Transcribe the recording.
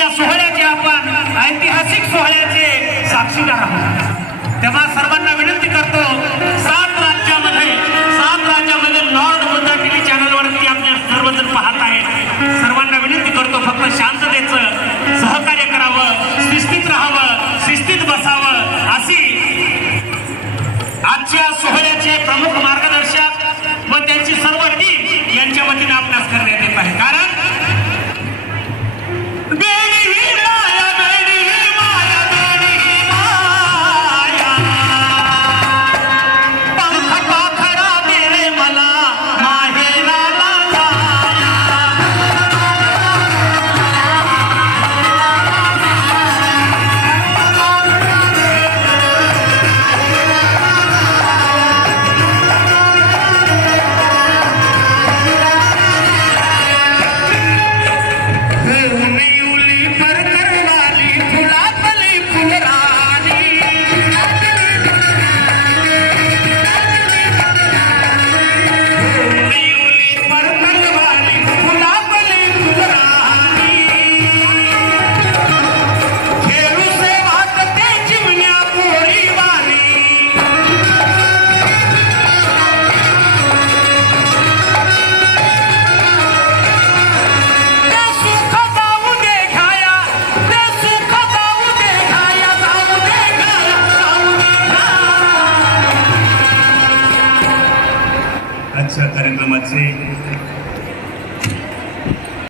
या सोहळ्याचे आपण ऐतिहासिक सोहळ्याचे साक्षीदार आहोत। तेव्हा सर्वांना विनंती करतो, 7 राज्यामध्ये लॉर्ड बुद्धा टीव्ही चॅनलवरती आपल्या सर्वजण पाहत आहेत। सर्वांना विनंती करतो, फक्त शांततेचं सहकार्य करावं, शिस्तीत राहावं, शिस्तीत बसावं, अशी आजच्या सोहळ्याचे प्रमुख मार्गदर्शक व त्यांची सर्व टीम यांच्या वतीने आपल्यास करण्यात येत आहे। कारण कार्यक्रमाचे